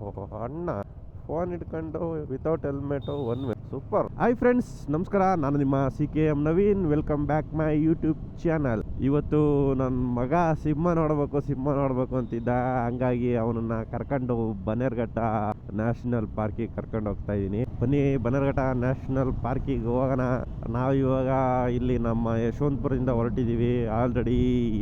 ಓಹೋ ಅಣ್ಣ ಫೋನ್ ಇಟ್ಕೊಂಡು without helmet one way super hi friends ನಮಸ್ಕಾರ. ನಾನು ನಿಮ್ಮ C K M Naveen. Welcome back my YouTube channel ಇವತ್ತು ನನ್ನ ಮಗ ಸಿಂಹ ನೋಡಬೇಕು ಸಿಂಹ ನೋಡಬೇಕು ಅಂತಿದ್ದ. ಹಂಗಾಗಿ ಅವನನ್ನ ಕರ್ಕೊಂಡು ಬನ್ನೇರ್ಘಟ್ಟ ನ್ಯಾಷನಲ್ ಪಾರ್ಕಿಗೆ ಕರ್ಕೊಂಡು ಹೋಗ್ತಾ ಇದ್ದೀನಿ. ಬನ್ನಿ ಬನ್ನೇರ್ಘಟ್ಟ ನ್ಯಾಷನಲ್ ಪಾರ್ಕಿಗೆ ಹೋಗೋಣ. ನಾವು ಇವಾಗ ಇಲ್ಲಿ ನಮ್ಮ ಯಶವಂತಪುರದಿಂದ ಹೊರಟಿದ್ದೀವಿ ಆಲ್ರೆಡಿ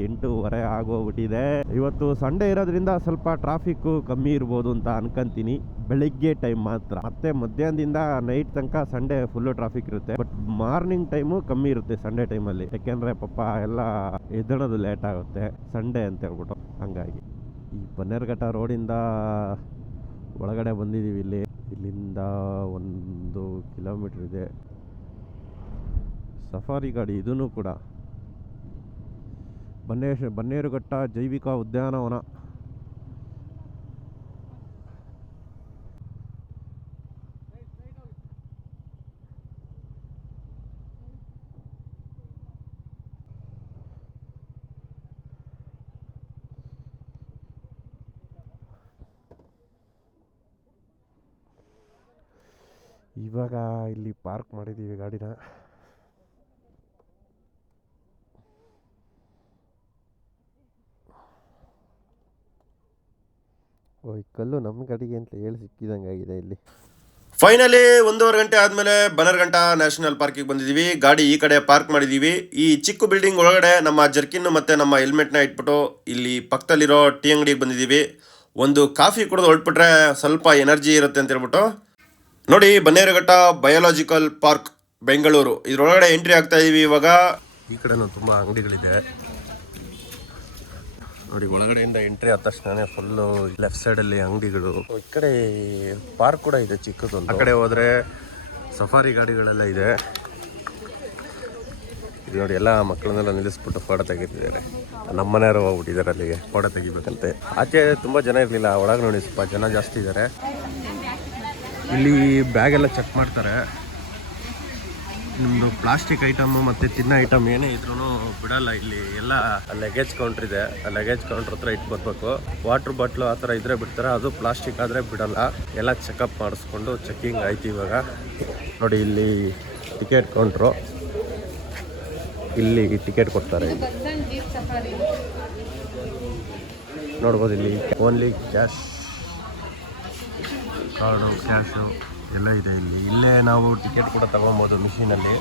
ಎಂಟೂವರೆ ಆಗೋಗ್ಬಿಟ್ಟಿದೆ. ಇವತ್ತು ಸಂಡೇ ಇರೋದ್ರಿಂದ ಸ್ವಲ್ಪ ಟ್ರಾಫಿಕ್ ಕಮ್ಮಿ ಇರ್ಬೋದು ಅಂತ ಅನ್ಕೊಂತೀನಿ. ಬೆಳಿಗ್ಗೆ ಟೈಮ್ ಮಾತ್ರ. ಮತ್ತೆ ಮಧ್ಯಾಹ್ನದಿಂದ ನೈಟ್ ತನಕ ಸಂಡೇ ಫುಲ್ ಟ್ರಾಫಿಕ್ ಇರುತ್ತೆ. ಬಟ್ ಮಾರ್ನಿಂಗ್ ಟೈಮು ಕಮ್ಮಿ ಇರುತ್ತೆ ಸಂಡೇ ಟೈಮಲ್ಲಿ ಯಾಕೆಂದ್ರೆ ಪಾಪ ಎಲ್ಲ ಎದ್ದಣದು ಲೇಟ್ ಆಗುತ್ತೆ. ಸಂಡೇ ಅಂತ ಹೇಳ್ಬಿಟ್ಟು ಹಂಗಾಗಿ. ಈ ಬನ್ನೇರ್ಘಟ್ಟ ರೋಡಿಂದ ಒಳಗಡೆ ಬಂದಿದ್ದೀವಿ ಇಲ್ಲಿ. ಇಲ್ಲಿಂದ ಒಂದು ಕಿಲೋಮೀಟ್ರ್ ಇದೆ. ಸಫಾರಿ ಗಾಡಿ ಇದೂ ಕೂಡ. ಬನ್ನೇಶ್, ಬನ್ನೇರುಘಟ್ಟ ಜೈವಿಕ ಉದ್ಯಾನವನ ಇವಾಗ ಇಲ್ಲಿ ಪಾರ್ಕ್ ಮಾಡಿದ್ದೀವಿ ಗಾಡಿನ. ಓ ಈ ಕಲ್ಲು ನಮ್ಮ ಗಾಡಿಗೆ ಅಂತ ಹೇಳಿ ಸಿಕ್ಕಿದಂಗೆ ಆಗಿದೆ ಇಲ್ಲಿ. ಫೈನಲಿ ಒಂದೂವರೆ ಗಂಟೆ ಆದಮೇಲೆ ಬನರ್ಘಂಟ ನ್ಯಾಷನಲ್ ಪಾರ್ಕಿಗೆ ಬಂದಿದ್ದೀವಿ. ಗಾಡಿ ಈ ಕಡೆ ಪಾರ್ಕ್ ಮಾಡಿದ್ದೀವಿ. ಈ ಚಿಕ್ಕ ಬಿಲ್ಡಿಂಗ್ ಒಳಗಡೆ ನಮ್ಮ ಜರ್ಕಿನ್ ಮತ್ತು ನಮ್ಮ ಹೆಲ್ಮೆಟ್ನ ಇಟ್ಬಿಟ್ಟು ಇಲ್ಲಿ ಪಕ್ಕದಲ್ಲಿರೋ ಟೀ ಅಂಗಡಿಗೆ ಬಂದಿದ್ದೀವಿ. ಒಂದು ಕಾಫಿ ಕುಡಿದು ಹೊರಟ್ಬಿಟ್ರೆ ಸ್ವಲ್ಪ ಎನರ್ಜಿ ಇರುತ್ತೆ ಅಂತ ಹೇಳ್ಬಿಟ್ಟು ನೋಡಿ ಬನ್ನೇರುಘಟ್ಟ ಬಯೋಲಾಜಿಕಲ್ ಪಾರ್ಕ್ ಬೆಂಗಳೂರು. ಇದರೊಳಗಡೆ ಎಂಟ್ರಿ ಆಗ್ತಾ ಇದೀವಿ ಇವಾಗ. ಈ ಕಡೆನೂ ತುಂಬ ಅಂಗಡಿಗಳಿದೆ. ನೋಡಿ ಒಳಗಡೆಯಿಂದ ಎಂಟ್ರಿ ಆದ ತಕ್ಷಣ ಫುಲ್ಲು ಲೆಫ್ಟ್ ಸೈಡಲ್ಲಿ ಅಂಗಡಿಗಳು. ಈ ಕಡೆ ಪಾರ್ಕ್ ಕೂಡ ಇದೆ ಚಿಕ್ಕದು ಆ ಕಡೆ ಹೋದರೆ ಸಫಾರಿ ಗಾಡಿಗಳೆಲ್ಲ ಇದೆ. ಇದು ನೋಡಿ ಎಲ್ಲ ಮಕ್ಕಳನ್ನೆಲ್ಲ ನಿಲ್ಲಿಸ್ಬಿಟ್ಟು ಫೋಟೋ ತೆಗಿತಿದ್ದಾರೆ ನಮ್ಮ ಮನೆಯವರು ಹೋಗ್ಬಿಟ್ಟಿದ್ದಾರೆ ಅಲ್ಲಿಗೆ. ಫೋಟೋ ತೆಗಿಬೇಕಂತೆ. ಆಚೆ ತುಂಬ ಜನ ಇರಲಿಲ್ಲ ಒಳಗೆ ನೋಡಿ ಸ್ವಲ್ಪ ಜನ ಜಾಸ್ತಿ ಇದ್ದಾರೆ. ಇಲ್ಲಿ ಬ್ಯಾಗ್ ಎಲ್ಲ ಚೆಕ್ ಮಾಡ್ತಾರೆ. ನಿಮ್ಮದು ಪ್ಲಾಸ್ಟಿಕ್ ಐಟಮ್ ಮತ್ತು ತಿನ್ನೋ ಐಟಮ್ ಏನೇ ಇದ್ರೂ ಬಿಡಲ್ಲ ಇಲ್ಲಿ. ಎಲ್ಲ ಲಗೇಜ್ ಕೌಂಟ್ರ್ ಇದೆ. ಆ ಲಗೇಜ್ ಕೌಂಟ್ರ್ ಹತ್ರ ಇಟ್ಟು ಬರ್ಬೇಕು. ವಾಟರ್ ಬಾಟ್ಲು ಆ ಥರ ಇದ್ರೆ ಬಿಡ್ತಾರೆ. ಅದು ಪ್ಲಾಸ್ಟಿಕ್ ಆದರೆ ಬಿಡಲ್ಲ. ಎಲ್ಲ ಚೆಕಪ್ ಮಾಡಿಸ್ಕೊಂಡು ಚೆಕಿಂಗ್ ಆಯ್ತು ಇವಾಗ. ನೋಡಿ ಇಲ್ಲಿ ಟಿಕೆಟ್ ಕೌಂಟ್ರು ಇಲ್ಲಿ ಟಿಕೆಟ್ ಕೊಡ್ತಾರೆ ನೋಡ್ಬೋದು ಇಲ್ಲಿ. ಓನ್ಲಿ ಕ್ಯಾಶ್ ಕಾರ್ಡು, ಕ್ಯಾಶು ಎಲ್ಲ ಇದೆ ಇಲ್ಲಿ. ಇಲ್ಲೇ ನಾವು ಟಿಕೆಟ್ ಕೂಡ ತಗೊಬೋದು ಮಿಷಿನಲ್ಲಿ.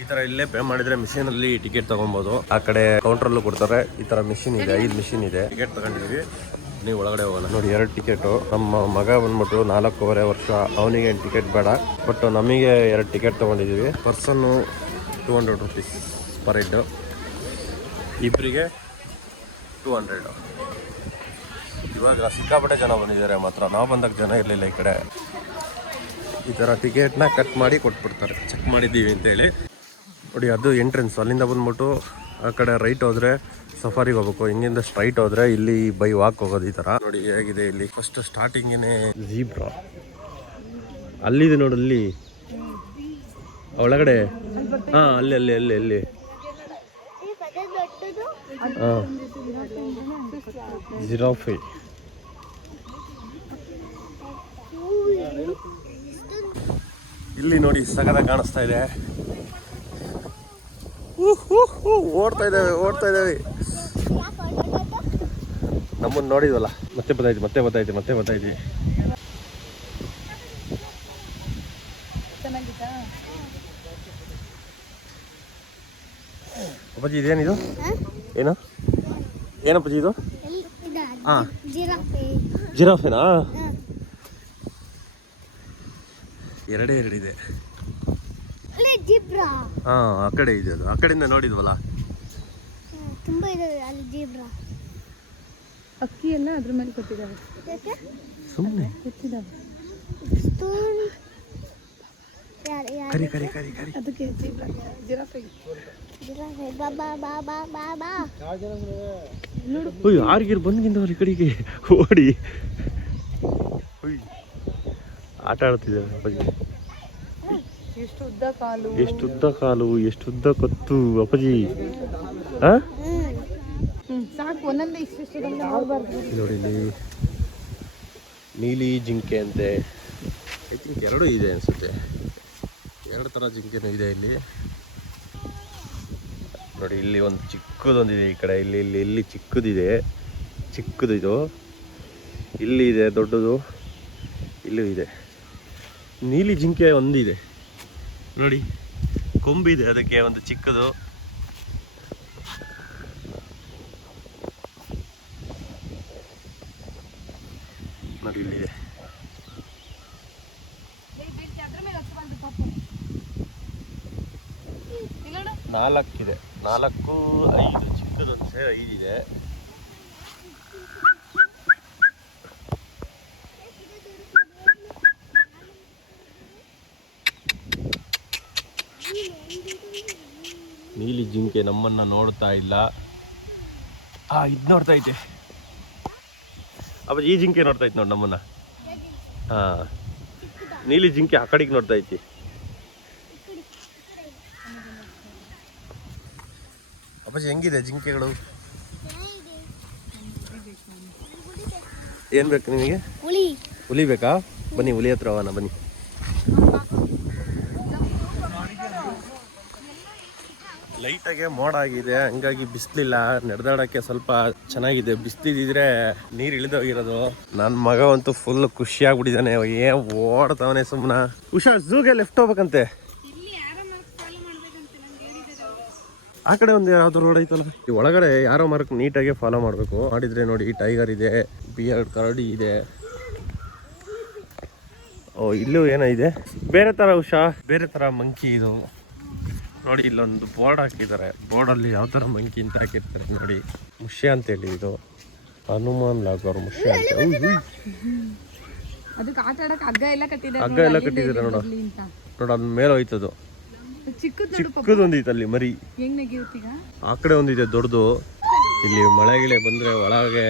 ಈ ಥರ ಇಲ್ಲೇ ಪೇ ಮಾಡಿದ್ರೆ ಮಿಷಿನಲ್ಲಿ ಟಿಕೆಟ್ ತಗೊಬೋದು ಆ ಕಡೆ ಕೌಂಟ್ರಲ್ಲೂ ಕೊಡ್ತಾರೆ. ಈ ತರ ಮಿಷಿನ್ ಇದೆ, ಐದು ಮಿಷಿನ್ ಇದೆ. ಟಿಕೆಟ್ ತಗೊಂಡಿದ್ವಿ ನೀವು ಒಳಗಡೆ ಹೋಗೋಣ. ನೋಡಿ, ಎರಡು ಟಿಕೆಟು. ನಮ್ಮ ಮಗ ಬಂದ್ಬಿಟ್ಟು ನಾಲ್ಕೂವರೆ ವರ್ಷ ಅವನಿಗೆ ಟಿಕೆಟ್ ಬೇಡ, ಬಟ್ ನಮಗೆ ಎರಡು ಟಿಕೆಟ್ ತೊಗೊಂಡಿದ್ದೀವಿ. Person two hundred rupees per head ಇಬ್ಬರಿಗೆ ಟೂ ಹಂಡ್ರೆಡು ಇವಾಗ ಸಿಕ್ಕಾಪಟ್ಟೆ ಜನ ಬಂದಿದ್ದಾರೆ ಮಾತ್ರ. ನಾವು ಬಂದಾಗ ಜನ ಇರಲಿಲ್ಲ ಈ ಕಡೆ. ಈ ಥರ ಟಿಕೆಟ್ನ ಕಟ್ ಮಾಡಿ ಕೊಟ್ಬಿಡ್ತಾರೆ. ಚೆಕ್ ಮಾಡಿದ್ದೀವಿ ಅಂತೇಳಿ. ನೋಡಿ, ಅದು ಎಂಟ್ರೆನ್ಸ್ ಅಲ್ಲಿಂದ ಬಂದ್ಬಿಟ್ಟು ಆ ಕಡೆ ರೈಟ್ ಹೋದರೆ ಸಫಾರಿಗೆ ಹೋಗ್ಬೇಕು. ಹಿಂಗಿಂದ ಸ್ಟ್ರೈಟ್ ಹೋದರೆ ಇಲ್ಲಿ ಬೈ ವಾಕ್ ಹೋಗೋದು ಈ ಥರ ನೋಡಿ, ಹೇಗಿದೆ ಇಲ್ಲಿ. ಫಸ್ಟ್ ಸ್ಟಾರ್ಟಿಂಗೇನೆ ಜೀಬ್ರಾ ಅಲ್ಲಿದೆ ನೋಡಿ, ಅಲ್ಲಿ. ಒಳಗಡೆ. ಹಾಂ, ಅಲ್ಲಿ ಅಲ್ಲಿ ಅಲ್ಲಿ ಅಲ್ಲಿ. ಹಾಂ. ಜಿರಾಫೆ ಇಲ್ಲಿ ನೋಡಿ ಸಗದ ಕಾಣಿಸ್ತಾ ಇದೆ. ಓಡ್ತಾ ಇದ್ದಾವೆ ಓಡ್ತಾ ಇದ್ದಾವೆ ನಮ್ಮನ್ನು ನೋಡಿದ್ವಲ್ಲ? ಮತ್ತೆ ಬತ್ತೈತಿ ಮತ್ತೆ ಬತ್ತೈತಿ ಮತ್ತೆ ಬತ್ತಾಯ್ತು ಅಪ್ಪಾಜಿ ಇದೇನಿದು? ಏನು? ಏನಪ್ಪಾಜಿ ಇದು? ಹಾಂ. ಜಿರಾಫೆ. ಜಿರಾಫೆನಾ? ಎರಡೇ ಎರಡಿದೆ. ಅಲ್ಲಿ ಜಿಬ್ರಾ. ಹಾಂ ಆ ಕಡೆ ಇದೆ ಅದು. ಆ ಕಡೆಯಿಂದ ನೋಡಿದ್ವಲ್ಲ? ತುಂಬಾ ಇದೆ ಅಲ್ಲಿ ಜೀಬ್ರಾ. ಅಕ್ಕಿ ಎಲ್ಲ ಅದ್ರ ಮೇಲೆ ಕೊಟ್ಟಿದ್ದಾರೆ ಯಾಕೆ? ಸುಮ್ಮನೆ ಕೊಟ್ಟಿದ್ದಾವೆ. ಇಷ್ಟೊಂದು ಯಾರು ಯಾರು ಕರಿ ಕರಿ ಕರಿ ಕರಿ. ಅದಕ್ಕೆ ಜಿರಾಫೆಗೆ ಓಯ್ ಆರ್ಗಿರ್ ಬಂದ್ಗಿಂದವ್ರ ಈ ಕಡೆಗೆ ಓಡಿ. ಆಟ ಆಡ್ತಿದ್ದಾರೆ ಅಪ್ಪಾಜಿ ಎಷ್ಟು ಉದ್ದ ಕಾಲು ಎಷ್ಟು ಉದ್ದ ಕಾಲು ಕತ್ತು, ಅಪ್ಪಾಜಿ. ನೋಡಿ ನೀಲಿ ಜಿಂಕೆ ಅಂತೆ. ಐ ಥಿಂಕ್ ಎರಡು ಇದೆ ಅನಿಸುತ್ತೆ. ಎರಡು ಥರ ಜಿಂಕೆನೂ ಇದೆ ಇಲ್ಲಿ. ನೋಡಿ ಇಲ್ಲಿ ಒಂದು ಚಿಕ್ಕದೊಂದಿದೆ ಈ ಕಡೆ. ಇಲ್ಲಿ ಇಲ್ಲಿ ಇಲ್ಲಿ ಚಿಕ್ಕದಿದೆ. ಚಿಕ್ಕದು ಇದು ಇಲ್ಲಿ ಇದೆ ದೊಡ್ಡದು. ಇಲ್ಲೂ ಇದೆ. ನೀಲಿ ಜಿಂಕೆ ಒಂದಿದೆ. ನೋಡಿ ಕೊಂಬಿದೆ ಅದಕ್ಕೆ ಒಂದು ಚಿಕ್ಕದು. ನೋಡಿ ಇಲ್ಲಿದೆ ನಾಲ್ಕಿದೆ. ನಾಲ್ಕು, ಐದು ಚಿಕ್ಕದಂತೆ ಐದಿದೆ ನೀಲಿ ಜಿಂಕೆ ನಮ್ಮನ್ನ ನೋಡ್ತಾ ಇಲ್ಲ. ಆ, ಇದು ನೋಡ್ತಾ ಐತೆ ಅಪ್ಪ, ಈ ಜಿಂಕೆ ನೋಡ್ತಾ ಐತೆ ನೋಡಿ ನಮ್ಮನ್ನ. ಹಾ. ನೀಲಿ ಜಿಂಕೆ ಆ ಕಡೆಗೆ ನೋಡ್ತಾ ಐತಿ ಹೆಂಗಿದೆ ಜಿಂಕೆಗಳು? ಏನ್ ಬೇಕು ನಿಮಗೆ? ಹುಲಿ ಬೇಕಾ? ಬನ್ನಿ ಹುಲಿ ಹತ್ರ ಹೋಗೋಣ ಬನ್ನಿ. ಲೈಟಾಗೆ ಮೋಡ ಆಗಿದೆ ಹಂಗಾಗಿ ಬಿಸಿಲಿಲ್ಲ. ನಡೆದಾಡಕ್ಕೆ ಸ್ವಲ್ಪ ಚೆನ್ನಾಗಿದೆ. ಬಿಸಿಲಿದ್ರೆ ನೀರು ಇಳಿದೋಗಿರೋದು ನನ್ನ ಮಗ ಅಂತೂ ಫುಲ್ ಖುಷಿ ಆಗ್ಬಿಟ್ಟಿದ್ದಾನೆ ಏನ್ ಓಡ್ತಾವನೆ ಸುಮ್ಮನ ಹುಷಾರ್ ಝೂಗೆ ಲೆಫ್ಟ್ ಹೋಗ್ಬೇಕಂತೆ. ಆ ಕಡೆ ಒಂದು ಯಾವ್ದು ರೋಡ್ ಐತಲ್ಲ? ಈ ಒಳಗಡೆ ಯಾರೋ ಮಾರ್ಕ್ ನೀಟಾಗಿ ಫಾಲೋ ಮಾಡಬೇಕು. ಮಾಡಿದ್ರೆ ನೋಡಿ ಟೈಗರ್ ಇದೆ ಬಿಯರ್ಡ್ ಕರಡಿ ಇದೆ. ಓ ಇಲ್ಲೂ ಏನೋ ಇದೆ? ಬೇರೆ ತರ ಉಷಾ? ಬೇರೆ ತರ ಮಂಕಿ ಇದು. ನೋಡಿ ಇಲ್ಲೊಂದು ಬೋರ್ಡ್ ಹಾಕಿದ್ದಾರೆ. ಬೋರ್ಡಲ್ಲಿ ಯಾವ ತರ ಮಂಕಿ ಅಂತ ಹಾಕಿರ್ತಾರೆ ನೋಡಿ. ಮುಷ್ಯ ಅಂತೇಳಿ ಇದು. ಹನುಮಾನ್ ಲಾಗೋರ್ ಮುಷ್ಯ ಅಂತ. ಹಗ್ಗ ಎಲ್ಲ ಕಟ್ಟಿದ್ದಾರೆ ನೋಡ ನೋಡ ಅದ್ ಮೇಲೆ ಹೋಯ್ತದು. ಚಿಕ್ಕದೊಂದಿತ್ತು ಅಲ್ಲಿ ಮರಿ. ಆ ಕಡೆ ಒಂದಿದೆ ದೊಡ್ಡದು. ಇಲ್ಲಿ ಮಳೆ ಗಿಳೆ ಬಂದರೆ ಒಳಗೆ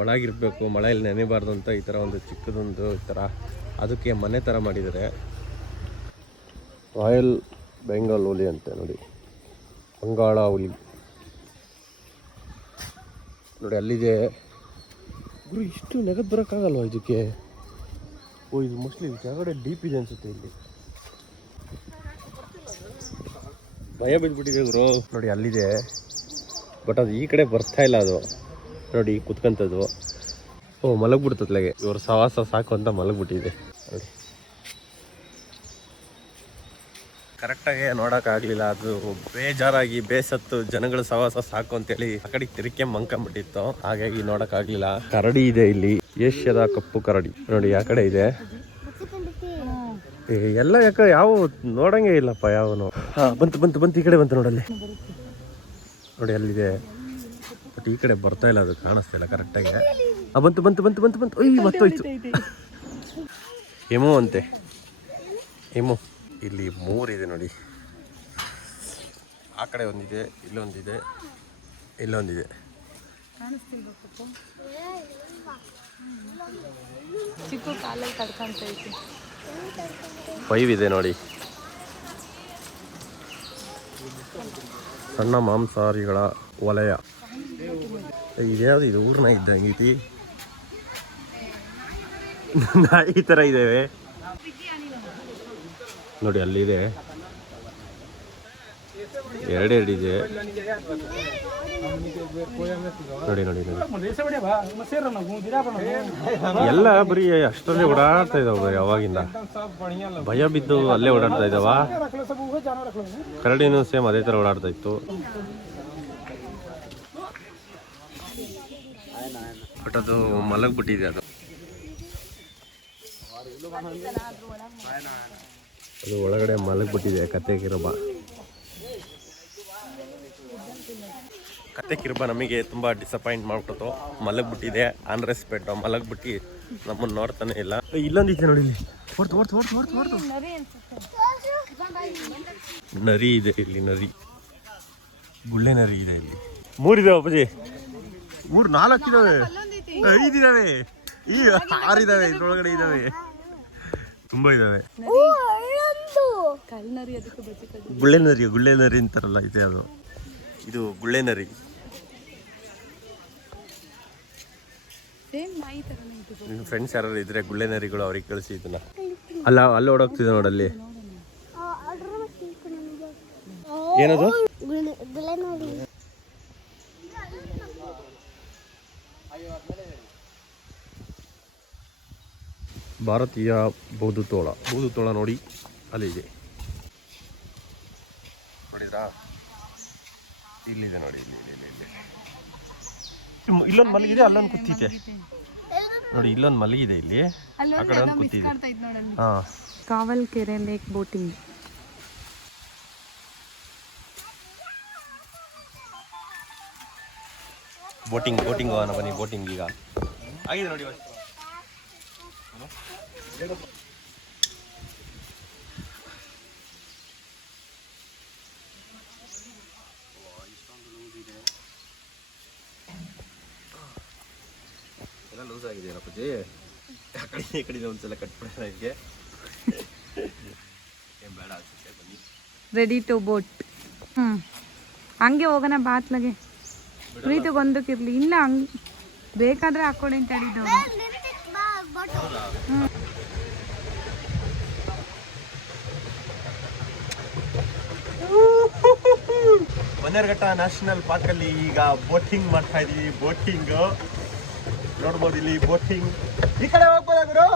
ಒಳಗಿರ್ಬೇಕು ಮಳೆಯಲ್ಲಿ ನೆನೆಬಾರ್ದು ಅಂತ ಈ ಥರ ಒಂದು ಚಿಕ್ಕದೊಂದು ಈ ಥರ ಅದಕ್ಕೆ ಮನೆ ಥರ ಮಾಡಿದರೆ ರಾಯಲ್ ಬೆಂಗಾಲ್ ಹುಲಿ ಅಂತೆ ನೋಡಿ. ಬಂಗಾಳ ಹುಲಿ. ನೋಡಿ ಅಲ್ಲಿದೆ ಗುರು ಇಷ್ಟು ನೆಗದ್ ಬರೋಕ್ಕಾಗಲ್ವ ಇದಕ್ಕೆ? ಓ ಇದು ಮೋಸ್ಟ್ಲಿ ಕೆಳಗಡೆ ಡೀಪ್ ಇದೆ ಅನ್ಸುತ್ತೆ ಇಲ್ಲಿ. ಭಯ ಬಿದ್ಬಿಟ್ಟಿದೆ ಗುರು. ನೋಡಿ, ಅಲ್ಲಿದೆ. ಬಟ್ ಅದು ಈ ಕಡೆ ಬರ್ತಾ ಇಲ್ಲ ಅದು. ನೋಡಿ ಕುತ್ಕಂತದ್ದು. ಓ ಮಲಗ್ಬಿಡ್ತತ್ಲಾಗೆ ಇವ್ರ ಸವಾಸ ಸಾಕು ಅಂತ ಮಲಗ್ಬಿಟ್ಟಿದೆ. ನೋಡಿ. ಕರೆಕ್ಟಾಗಿ ನೋಡೋಕ್ಕಾಗಲಿಲ್ಲ ಅದು ಬೇಜಾರಾಗಿ, ಬೇಸತ್ತು, ಜನಗಳ ಸವಾಸ ಸಾಕು ಅಂತೇಳಿ ಆ ಕಡೆ ತಿರುಕೆ ಮಂಕಂಬಿಟ್ಟಿತ್ತು. ಹಾಗಾಗಿ ನೋಡೋಕ್ಕಾಗಲಿಲ್ಲ ಕರಡಿ ಇದೆ ಇಲ್ಲಿ. ಏಷ್ಯಾದ ಕಪ್ಪು ಕರಡಿ. ನೋಡಿ, ಆ ಕಡೆ ಇದೆ. ಎಲ್ಲ ಯಾಕ ಯಾವ ನೋಡಂಗೆ ಇಲ್ಲಪ್ಪ ಯಾವನು. ಬಂತು ಬಂತು ಬಂತು, ಈ ಕಡೆ ಬಂತು ನೋಡಲ್ಲಿ. ನೋಡಿ, ಅಲ್ಲಿದೆ. ಬಟ್ ಈ ಕಡೆ ಬರ್ತಾ ಇಲ್ಲ, ಅದು ಕಾಣಿಸ್ತಾ ಇಲ್ಲ ಕರೆಕ್ಟಾಗಿ ಆ, ಬಂತು ಬಂತು ಬಂತು ಬಂತು ಬಂತು. ಅಯ್ಯ ಮತ್ತೋಯ್ತು ಎಮು ಅಂತೆ. ಎಮು. ಇಲ್ಲಿ ಮೂರಿದೆ ನೋಡಿ. ಆ ಕಡೆ ಒಂದಿದೆ ಇಲ್ಲೊಂದಿದೆ ಇಲ್ಲೊಂದಿದೆ ಚಿಕ್ಕ ಕಾಲಲ್ಲಿ ತಡ್ಕೊಂತ ಐತಿ ಫೈವ್ ಇದೆ ನೋಡಿ. ಸಣ್ಣ ಮಾಂಸಾಹಾರಿಗಳ ವಲಯ. ಇದ್ಯಾವುದು ಇದು? ಊರ್ನ ಇದ್ದಂಗೈತಿ ಈ ಥರ ಇದ್ದೇವೆ ನೋಡಿ, ಅಲ್ಲಿದೆ. ಎರಡೆರಡಿದೆ. ನೋಡಿ ನೋಡಿ ನೋಡಿ. ಎಲ್ಲ ಬರೀ ಅಷ್ಟರಲ್ಲಿ ಓಡಾಡ್ತಾ ಇದಾವ ಬರೀ ಅವಾಗಿಂದ ಭಯ ಬಿದ್ದು ಅಲ್ಲೇ ಓಡಾಡ್ತಾ ಇದಾವ? ಕರಡಿನೂ ಸೇಮ್ ಅದೇ ಥರ ಓಡಾಡ್ತಾ ಇತ್ತು. ಬಟ್ ಅದು ಮಲಗ್ಬಿಟ್ಟಿದೆ ಅದು. ಅದು ಒಳಗಡೆ ಮಲಗ್ಬಿಟ್ಟಿದೆ ಕತ್ತೆ ಕಿರುಬ ಕತ್ತೆ ಕಿರುಬ ನಮಗೆ ತುಂಬ ಡಿಸಪಾಯಿಂಟ್ ಮಾಡ್ಬಿಟ್ಟು ಮಲಗ್ಬಿಟ್ಟಿದೆ. ಅನ್ರೆಸ್ಪೆಕ್ಟ್ ಮಲಗ್ಬಿಟ್ಟು ನಮ್ಮನ್ನು ನೋಡ್ತಾನೆ ಇಲ್ಲ. ಇಲ್ಲೊಂದಿದೆ ನೋಡಿ ಇಲ್ಲಿ. ಹೊರ್ತು ಹೊರ್ತು ಹೊರ್ತು ಹೊರ್ತು ಹೊರ್ತು ನರಿ ಇದೆ ಇಲ್ಲಿ ನರಿ. ಗುಳ್ಳೆ ನರಿ ಇದೆ ಇಲ್ಲಿ. ಮೂರಿದಾವೆ ಅಪ್ಪಾಜಿ. ಮೂರು ನಾಲ್ಕು ಇದಾವೆ. ಐದಿದಾವೆ ಈ ಆರಿದಾವೆ ಇದ್ರೊಳಗಡೆ ಇದಾವೆ. ತುಂಬಾ ಇದಾವೆ. ಗುಳ್ಳೆ ನರಿ ಗುಳ್ಳೆ ನರಿ ಅಂತಾರಲ್ಲ ಇದೆ ಅದು. ಇದು ಗುಳ್ಳೆ ನಿಮ್ಮ ಫ್ರೆಂಡ್ಸ್ ಯಾರು ಇದ್ರೆ ಗುಳ್ಳೆನರಿಗಳು ಅವ್ರಿಗೆ ಕಳಿಸಿ ಇದನ್ನ. ಅಲ್ಲ, ಅಲ್ಲಿ ಓಡೋಗ್ತಿದೆ ನೋಡಲ್ಲಿ ಏನದು? ಭಾರತೀಯ ಬೌದ್ಧ ತೋಳ ಬೌದ್ಧ ತೋಳ ನೋಡಿ ಅಲ್ಲಿದೆ ನೋಡಿದ್ರಾ? ಇಲ್ಲಿದೆ ನೋಡಿ, ಇಲ್ಲಿ. ಇಲ್ಲೊಂದು ಮಲಗಿದೆ ಅಲ್ಲೊಂದು ಕೂತಿದೆ. ನೋಡಿ ಇಲ್ಲೊಂದು ಮಲಗಿದೆ ಇಲ್ಲಿ. ಆ ಕಡೆ ಒಂದು ಕೂತಿದೆ. ಹಾ. ಕಾವಲ್ ಕೆರೆ ಲೇಕ್ ಬೋಟಿಂಗ್. ಬೋಟಿಂಗ್ ಬೋಟಿಂಗ್ ಹೋಗೋಣ ಬನ್ನಿ ಬೋಟಿಂಗ್ ಈಗ. ಆಗಿದೆ ನೋಡಿ ಇವತ್ತು. ಪೂಜೆ ಆ ಕಡೆ ಈ ಕಡೆ ಒಂದ್ಸಲ ಕಟ್ಬಿಡೋಣ ಹೀಗೆ. ಬೇಡ ಅನ್ಸುತ್ತೆ ಬನ್ನಿ. ರೆಡಿ ಟು ಬೋಟ್ ಹ್ಮ್. ಹಂಗೆ ಹೋಗೋಣ ಬಾತ್ಲಗೆ ಪ್ರೀತಿಗೆ ಒಂದಕ್ಕಿರ್ಲಿ ಇಲ್ಲ ಹಂಗ್ ಬೇಕಾದ್ರೆ ಹಾಕೊಡಿ ಅಂತ ಹೇಳಿದವ್ರು ಬನ್ನೇರ್ಘಟ್ಟ ನ್ಯಾಷನಲ್ ಪಾರ್ಕ್ ಅಲ್ಲಿ ಈಗ ಬೋಟಿಂಗ್ ಮಾಡ್ತಾ ಇದೀವಿ ಬೋಟಿಂಗ್. ನೋಡ್ಬೋದು ಇಲ್ಲಿ ಬೋಟಿಂಗ್. ಈ ಕಡೆ ಹೋಗ್ಬೋದಾ ಗುರು?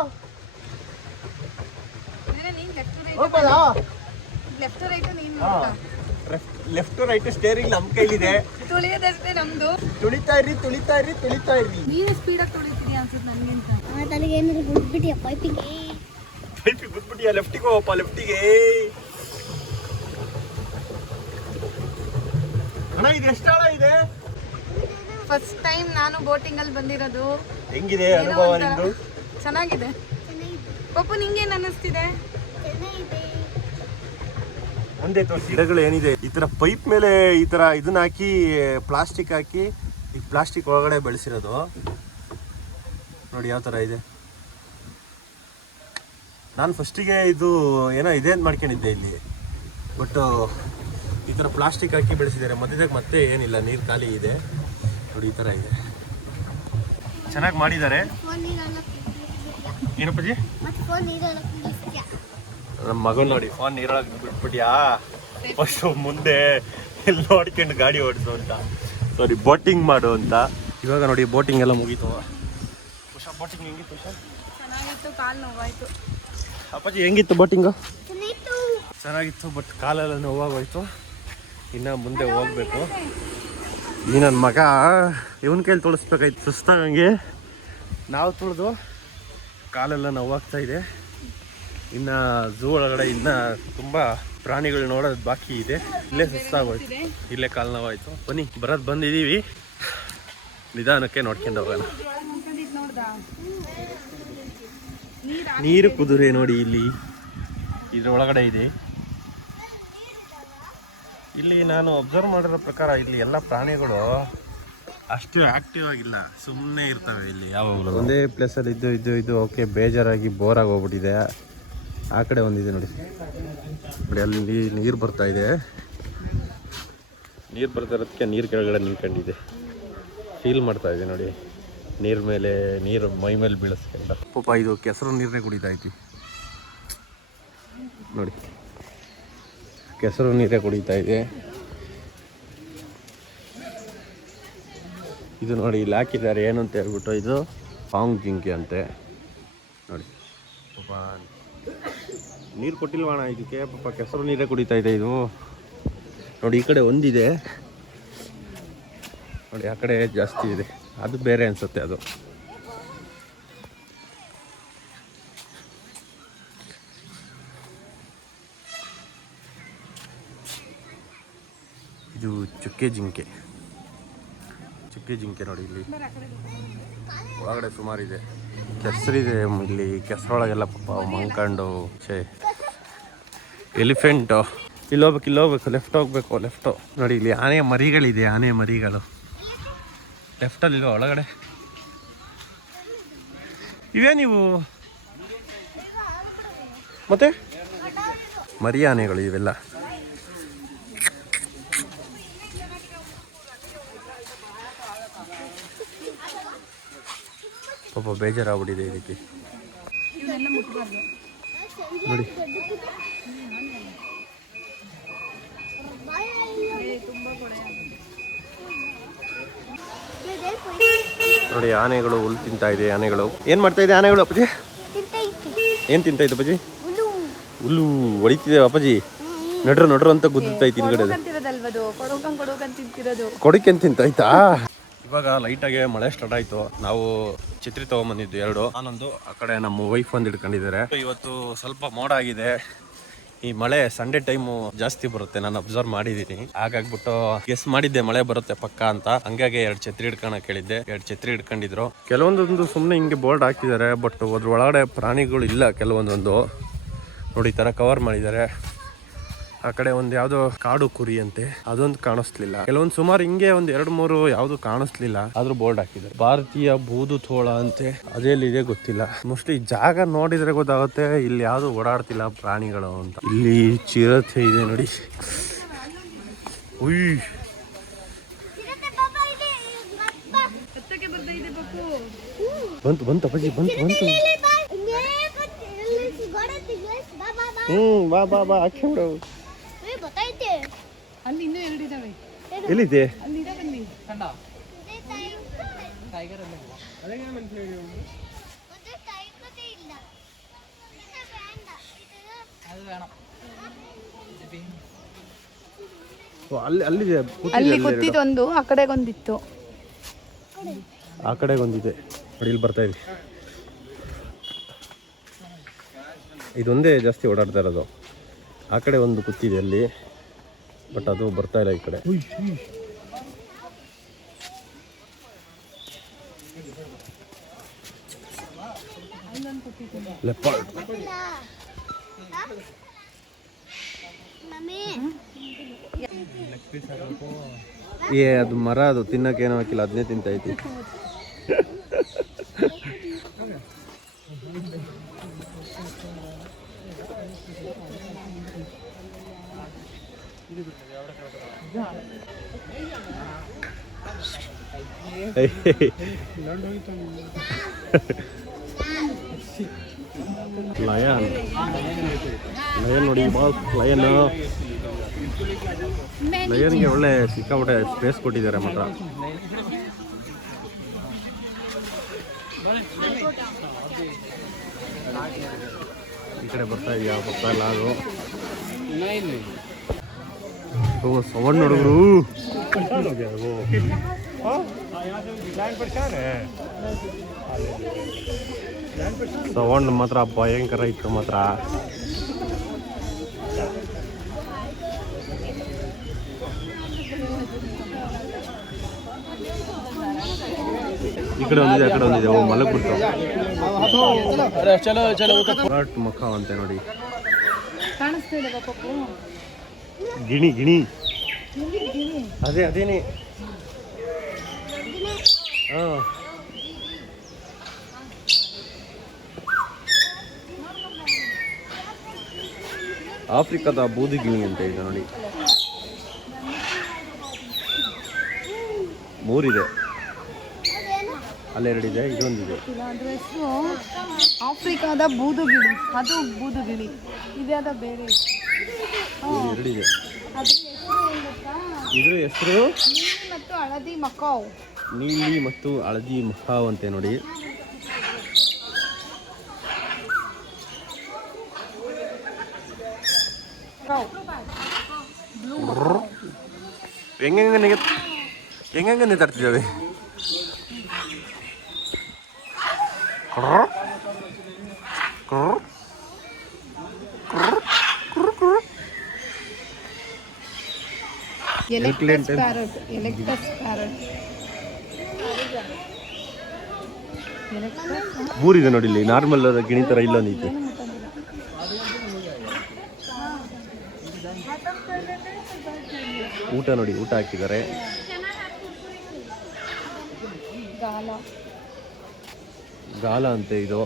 ಹೋಗ್ಬೋದಾ? ಲೆಫ್ಟ್ ರೈಟ್ ನೀನು ಲೆಫ್ಟ್ ರೈಟ್ ಸ್ಟೇರಿಂಗ್ ನಮ್ ಕೈಲಿದೆ. ತುಳಿಯೋದಷ್ಟೇ ನಮ್ದು. ತುಳಿತಾ ಇರಿ ತುಳಿತಾ ಇರ್ರಿ ತುಳಿತಾ ಇರ್ರಿ. ನೀನು ಸ್ಪೀಡಾಗಿ ತುಳಿತಿದ್ಯಾ ಅನ್ಸುತ್ತೆ ನನಗಿಂತ. ನನಗೆ ಏನಾದ್ರು ಬಿಟ್ಬಿಟ್ಟಿಯ ಪೈಪಿಗೆ? ಪೈಪಿಗೆ ಬಿಟ್ಬಿಟ್ಟಿಯ ಲೆಫ್ಟಿಗೆ ಹೋಗಪ್ಪ ಲೆಫ್ಟಿಗೆ ಅಣ್ಣ ಇದು ಎಷ್ಟು ಆಳ ಇದೆ? ಫಸ್ಟ್ ಟೈಮ್ ನಾನು ಬೋಟಿಂಗ್ ಅಲ್ಲಿ ಬಂದಿರೋದು. ಹೆಂಗಿದೆ ಅನುಭವ ನಿಂದು ಚೆನ್ನಾಗಿದೆ. ಪಪ್ಪು ನಿಂಗೇನು ಅನ್ನಿಸ್ತಿದೆ? ತೋರಿಸಿ. ಗಿಡಗಳು ಏನಿದೆ? ಈ ತರ ಪೈಪ್ ಮೇಲೆ ಈ ತರ ಇದನ್ನ ಹಾಕಿ ಪ್ಲಾಸ್ಟಿಕ್ ಹಾಕಿ ಈ ಪ್ಲಾಸ್ಟಿಕ್ ಒಳಗಡೆ ಬೆಳೆಸಿರೋದು. ನೋಡಿ ಯಾವ ತರ ಇದೆ. ನಾನು ಫಸ್ಟಿಗೆ ಇದು ಏನೋ ಇದೆ ಅಂತ ಮಾಡ್ಕೊಂಡಿದ್ದೆ ಇಲ್ಲಿ. ಬಟ್ ಈ ಥರ ಪ್ಲಾಸ್ಟಿಕ್ ಹಾಕಿ ಬೆಳೆಸಿದ್ದಾರೆ. ಮಧ್ಯದಾಗ ಮತ್ತೆ ಏನಿಲ್ಲ ನೀರು ಖಾಲಿ ಇದೆ. ನೋಡಿ ಈ ಥರ ಇದೆ ಚೆನ್ನಾಗಿ ಮಾಡಿದ್ದಾರೆ ಏನಪ್ಪಾಜಿ? ನಮ್ಮ ಮಗನ್ ನೋಡಿ ಫೋನ್ ನೀರೊಳಗೆ ಬಿಟ್ಬಿಟ್ಯಾ? ಫಸ್ಟ್ ಮುಂದೆ ಇಲ್ಲಿ ನೋಡ್ಕೊಂಡು ಗಾಡಿ ಓಡಿಸು ಅಂತ. ಸಾರಿ ಬೋಟಿಂಗ್ ಮಾಡು ಅಂತ. ಇವಾಗ ನೋಡಿ ಬೋಟಿಂಗ್ ಎಲ್ಲ ಮುಗೀತು. ಉಷಾ ಬೋಟಿಂಗ್ ಹೆಂಗಿತ್ತು ಉಷಾ ಚೆನ್ನಾಗಿತ್ತು ಕಾಲು ನೋವಾಯ್ತು. ಅಪ್ಪಾಜಿ ಹೆಂಗಿತ್ತು ಬೋಟಿಂಗು? ಚೆನ್ನಾಗಿತ್ತು. ಚೆನ್ನಾಗಿತ್ತು ಬಟ್ ಕಾಲೆಲ್ಲ ನೋವಾಗೋಯ್ತು. ಇನ್ನು ಮುಂದೆ ಹೋಗ್ಬೇಕು. ಈ ನನ್ನ ಮಗ, ಇವನ ಕೈಲಿ ತೊಳಸ್ಬೇಕಾಯ್ತು ಸುಸ್ತಾಗಂಗೆ ನಾವು ತೊಳೆದು ಕಾಲೆಲ್ಲ ನೋವಾಗ್ತಾ ಇದೆ. ಇನ್ನು ಝೂ ಒಳಗಡೆ ಇನ್ನು ತುಂಬ ಪ್ರಾಣಿಗಳು ನೋಡೋದು ಬಾಕಿ ಇದೆ. ಇಲ್ಲೇ ಸುಸ್ತಾಗೋಯ್ತು. ಇಲ್ಲೇ ಕಾಲು ನೋವಾಯ್ತು. ಬನ್ನಿ, ಬರೋದು ಬಂದಿದ್ದೀವಿ ನಿಧಾನಕ್ಕೆ ನೋಡ್ಕೊಂಡು ಹೋಗೋಣ. ನೀರು ಕುದುರೆ ನೋಡಿ ಇಲ್ಲಿ. ಇದ್ರ ಒಳಗಡೆ ಇದೆ. ಇಲ್ಲಿ ನಾನು ಅಬ್ಸರ್ವ್ ಮಾಡಿರೋ ಪ್ರಕಾರ ಇಲ್ಲಿ ಎಲ್ಲ ಪ್ರಾಣಿಗಳು ಅಷ್ಟು ಆಕ್ಟಿವ್ ಆಗಿಲ್ಲ. ಸುಮ್ಮನೆ ಇರ್ತವೆ ಇಲ್ಲಿ ಯಾವಾಗಲೂ. ಒಂದೇ ಪ್ಲೇಸಲ್ಲಿ ಇದ್ದು ಇದ್ದು ಇದ್ದು ಓಕೆ ಬೇಜಾರಾಗಿ ಬೋರಾಗಿ ಹೋಗ್ಬಿಟ್ಟಿದೆ. ಆ ಕಡೆ ಒಂದಿದೆ ನೋಡಿ. ನೋಡಿ, ಅಲ್ಲಿ ನೀರು ಬರ್ತಾ ಇದೆ. ನೀರು ಬರ್ತಾ ಇರೋದಕ್ಕೆ ನೀರು ಕೆಳಗಡೆ ನಿಂತ್ಕೊಂಡಿದೆ. ಫೀಲ್ ಮಾಡ್ತಾ ಇದೆ ನೋಡಿ. ನೀರು ಮೇಲೆ, ನೀರು ಮೈ ಮೇಲೆ ಬೀಳಿಸ್ಕೊಂಡ. ಪಾಪ ಇದು ಕೆಸರು ನೀರನ್ನೇ ಕುಡಿತಾ ಐತಿ. ನೋಡಿ. ಕೆಸರು ನೀರೇ ಕುಡಿತಾ ಇದೆ. ಇದು ನೋಡಿ, ಇಲ್ಲಿ ಹಾಕಿದ್ದಾರೆ. ಏನು ಅಂತ ಹೇಳ್ಬಿಟ್ಟು ಇದು ಪಾಂಗ್ ಜಿಂಕೆ ಅಂತೆ. ನೋಡಿ. ಪಾಪ ನೀರು ಕೊಟ್ಟಿಲ್ವಾಣ ಇದಕ್ಕೆ? ಪಾಪ ಕೆಸರು ನೀರೇ ಕುಡಿತಾ ಇದೆ ಇದು. ನೋಡಿ, ಈ ಕಡೆ ಒಂದಿದೆ. ನೋಡಿ, ಆ ಕಡೆ ಜಾಸ್ತಿ ಇದೆ. ಅದು ಬೇರೆ ಅನಿಸುತ್ತೆ ಅದು. ಚುಕ್ಕೆ ಜಿಂಕೆ. ಚುಕ್ಕೆ ಜಿಂಕೆ ನೋಡಿ ಇಲ್ಲಿ. ಒಳಗಡೆ ಸುಮಾರಿದೆ. ಕೆಸರಿದೆ ಇಲ್ಲಿ. ಕೆಸರೊಳಗೆಲ್ಲ ಪಾಪ ಮಂಕಂಡು ಛೇ. ಎಲಿಫೆಂಟು. ಇಲ್ಲಿ ಹೋಗ್ಬೇಕು ಇಲ್ಲಿ ಹೋಗ್ಬೇಕು. ಲೆಫ್ಟ್ ಹೋಗ್ಬೇಕು, ಲೆಫ್ಟು. ನೋಡಿ ಇಲ್ಲಿ ಆನೆ ಮರಿಗಳಿದೆ, ಆನೆ ಮರಿಗಳು. ಲೆಫ್ಟಲ್ಲಿ ಒಳಗಡೆ. ಇವೇ ನೀವು? ಮತ್ತೆ? ಮರಿ ಆನೆಗಳು ಇವೆಲ್ಲ. ಬೇಜಾರಾಗ್ಬಿಟ್ಟಿದೆ ಇದಕ್ಕೆ. ನೋಡಿ. ನೋಡಿ, ಆನೆಗಳು ಹುಲ್ ತಿಂತಾ ಇದೆ, ಆನೆಗಳು. ಏನ್ ಮಾಡ್ತಾ ಇದೆ ಆನೆಗಳು, ಅಪ್ಪಾಜಿ? ಏನ್ ತಿಂತಾ ಇದೆ, ಅಪ್ಪಾಜಿ? ಹುಲ್ಲು ಹೊಡಿತಿದೆ, ಅಪ್ಪಾಜಿ. ನಡ್ರು ನಡ್ರು ಅಂತ ಗುದ್ದುತ್ತಾ ಐತಿ ಹಿಂದ್ಗಡೆ ಅದು. ಅಂತಿರೋದಲ್ವದು ಕೊಡೋಕಂಗ್ ಕೊಡೋಕಂತ ತಿಂತಿರೋದು. ಕೊಡಿಕೆ ಅಂತ ತಿಂತಾಯ್ತಾ ಇವಾಗ ಲೈಟಾಗೆ ಮಳೆ ಸ್ಟಾರ್ಟ್ ಆಯ್ತು. ನಾವು ಛತ್ರಿ ತಗೊಂಬಂದಿದ್ದು ಎರಡು. ನಾನೊಂದು ಆ ಕಡೆ ನಮ್ಮ ವೈಫ್ ಒಂದು ಹಿಡ್ಕೊಂಡಿದ್ದಾರೆ. ಇವತ್ತು ಸ್ವಲ್ಪ ಮೋಡ ಆಗಿದೆ. ಈ ಮಳೆ ಸಂಡೇ ಟೈಮು ಜಾಸ್ತಿ ಬರುತ್ತೆ. ನಾನು ಅಬ್ಸರ್ವ್ ಮಾಡಿದ್ದೀನಿ ಹಾಗಾಗ್ಬಿಟ್ಟು ಗೆಸ್ ಮಾಡಿದ್ದೆ ಮಳೆ ಬರುತ್ತೆ ಪಕ್ಕ ಅಂತ. ಹಂಗಾಗಿ ಎರಡು ಛತ್ರಿ ಹಿಡ್ಕೊಳಕ್ ಕೇಳಿದ್ದೆ. ಎರಡು ಛತ್ರಿ ಹಿಡ್ಕೊಂಡಿದ್ರು. ಕೆಲವೊಂದೊಂದು ಸುಮ್ಮನೆ ಹಿಂಗೆ ಬೋರ್ಡ್ ಹಾಕಿದ್ದಾರೆ ಬಟ್ ಅದ್ರ ಒಳಗಡೆ ಪ್ರಾಣಿಗಳು ಇಲ್ಲ. ಕೆಲವೊಂದೊಂದು ನೋಡಿ ಈ ಥರ ಕವರ್ ಮಾಡಿದ್ದಾರೆ. ಆ ಕಡೆ ಒಂದು ಯಾವ್ದೋ ಕಾಡು ಕುರಿ ಅಂತೆ ಅದೊಂದು ಕಾಣಿಸ್ಲಿಲ್ಲ. ಕೆಲವೊಂದು ಸುಮಾರು ಹಿಂಗೆ ಒಂದ್ ಎರಡು ಮೂರು ಯಾವ್ದು ಕಾಣಿಸ್ಲಿಲ್ಲ. ಆದ್ರೂ ಬೋರ್ಡ್ ಹಾಕಿದ್ದಾರೆ. ಭಾರತೀಯ ಬೂದು ತೋಳ ಅಂತೆ ಅದೆಲ್ಲಿದೆ ಗೊತ್ತಿಲ್ಲ. ಮೋಸ್ಟ್ಲಿ ಜಾಗ ನೋಡಿದ್ರೆ ಗೊತ್ತಾಗುತ್ತೆ, ಇಲ್ಲಿ ಯಾವ್ದು ಓಡಾಡ್ತಿಲ್ಲ ಪ್ರಾಣಿಗಳು ಅಂತ. ಇಲ್ಲಿ ಚಿರತೆ ಇದೆ ನೋಡಿ. ಉಯ್. ಬಂತು ಬಂತು ಬಂತು ಬಂತು. ಹ್ಮ್, ಬಾ ಬಾ ಬಾ ಹಾಕಿ ಬಿಡು ಗೊತ್ತಾಯ್ತೆ ಅಲ್ಲಿ ಇನ್ನೂ ಎರಡಿದಾವೆ ಎಲ್ಲಿದೆ? ಅಲ್ಲಿ ಅಲ್ಲಿದೆ ಕೂತಿದೆ ಅಲ್ಲಿ ಅಲ್ಲಿ ಒಂದು ಕೂತಿದೊಂದು ಆ ಕಡೆಗೊಂದಿತ್ತು. ಆ ಕಡೆಗೊಂದಿದೆ. ನೋಡಿ ಇಲ್ಲಿ ಬರ್ತಾ ಇದೆ. ಇದೊಂದೇ ಜಾಸ್ತಿ ಓಡಾಡ್ತಾ ಇರೋದು. ಆ ಕಡೆ ಒಂದು ಕುತ್ತಿದೆ ಅಲ್ಲಿ. ಬಟ್ ಅದು ಬರ್ತಾ ಇಲ್ಲ ಈ ಕಡೆ. ಏ, ಅದು ಮರ ಅದು ತಿನ್ನಕ್ಕೆ ಏನೋ ಹಾಕಿಲ್ಲ. ಅದನ್ನೇ ತಿಂತೈತಿ ಲಯನ್ ಲಯನ್ ನೋಡಿ ಬಾಸ್ ಲಯನ್ ಲಯನ್ಗೆ ಒಳ್ಳೆ ಸಿಕ್ಕಾಪಟ್ಟೆ ಸ್ಪೇಸ್ ಕೊಟ್ಟಿದ್ದಾರೆ ಮಾತ್ರ. ಈ ಕಡೆ ಬರ್ತಾ ಇದೆಯಾ? ಬರ್ತಾ ಇಲ್ಲ ಅದು. ಓ ಸವಣ್ಣ ಹುಡುಗರು. ಸವಣ್ಣ ಮಾತ್ರ ಭಯಂಕರ ಇತ್ತು ಮಾತ್ರ. ಈ ಕಡೆ ಒಂದಿದೆ ಆ ಕಡೆ ಒಂದಿದೆ. ಓ ಮಲಗ್ಬಿಡ್ತು ಮುಖ ಅಂತೆ ನೋಡಿ. ಗಿಣಿ ಗಿಣಿ. ಅದೇ ಅದೇನೆ. ಹಾ. ಆಫ್ರಿಕಾದ ಬೂದಿ ಗಿಣಿ ಅಂತ ಇದೆ ನೋಡಿ. ಮೂರಿದೆ. ಅಲ್ಲೆರಡಿದೆ ಇದೊಂದಿದೆ. ಅದ್ರ ಹೆಸರು ಆಫ್ರಿಕಾದ ಬೂದು ಗಿಳಿ ಅದು ಬೂದು ಗಿಳಿ ಇದ್ಯಾದ ಬೇರೆ. ಎರಡಿದೆ. ಅದ್ರ ಹೆಸರು ಏನ್ ಗೊತ್ತಾ? ಇದ್ರ ಹೆಸರು? ಮತ್ತು ಹಳದಿ ಮಕಾವ್. ನೀಲಿ ಮತ್ತು ಹಳದಿ ಮುಖಾವಂತೆ ನೋಡಿ. ಹೆಂಗೆ ಹೆಂಗೆ ಹೆಂಗೆ ನಿಂತಾಡ್ತಿದ್ದಾವೆ ಎಲೆಕ್ಟ್ರಸ್ ಪ್ಯಾರಟ್ ಎಲೆಕ್ಟ್ರಿಕ್ ಪ್ಯಾರಟ್ ಮೂರಿದೆ ನೋಡಿ ಇಲ್ಲಿ, ನಾರ್ಮಲ್ ಗಿಣಿ ಥರ ನೀತಿ. ಊಟ ನೋಡಿ, ಊಟ ಹಾಕಿದ್ದಾರೆ. ಗಾಲ ಅಂತೆ ಇದು.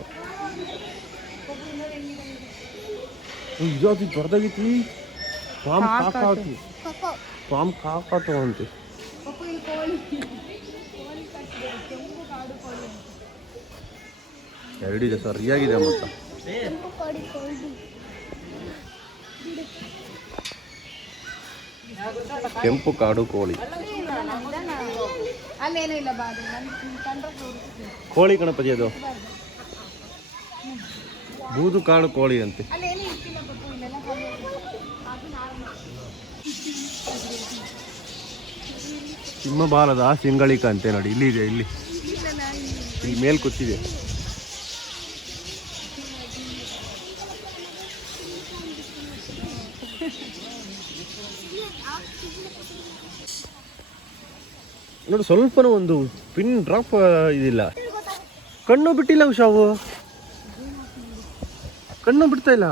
ಇದು ಅದು ದೊಡ್ಡದಾಗೈತಿ ಪಾಮ್ ಕಾಕಾತು. ಪಾಮ್ ಕಾಕಾತು ಅಂತೆ. ಎರಡಿದೆ ಸರಿಯಾಗಿದೆ ಮೊತ್ತ. ಕೆಂಪು ಕೋಡಿ ಕೋಳಿ. ಕೋಳಿ ಗಣಪತಿ ಅದು. ಬೂದು ಕಾಡು ಕೋಳಿ ಅಂತೆ. ಅಲ್ಲೇನು ಇಟ್ಟಿಲ್ಲ ಪಪ್ಪು ಇಲ್ಲೆಲ್ಲ ಸಿಂಹ ಬಾಲದ ಸಿಂಗಳಿಕ ಅಂತೆ ನೋಡಿ, ಇಲ್ಲಿ ಇದೆ, ಇಲ್ಲಿ. ಇಲ್ಲಿ ಮೇಲ್ ಕೂತಿದೆ ನೋಡಿ ಸ್ವಲ್ಪನೂ ಒಂದು ಪಿನ್ ಡ್ರಾಪ್ ಇದಿಲ್ಲ. ಕಣ್ಣು ಬಿಟ್ಟಿಲ್ಲ ಉಷಾವು ಕಣ್ಣು ಬಿಡ್ತಾ ಇಲ್ಲ.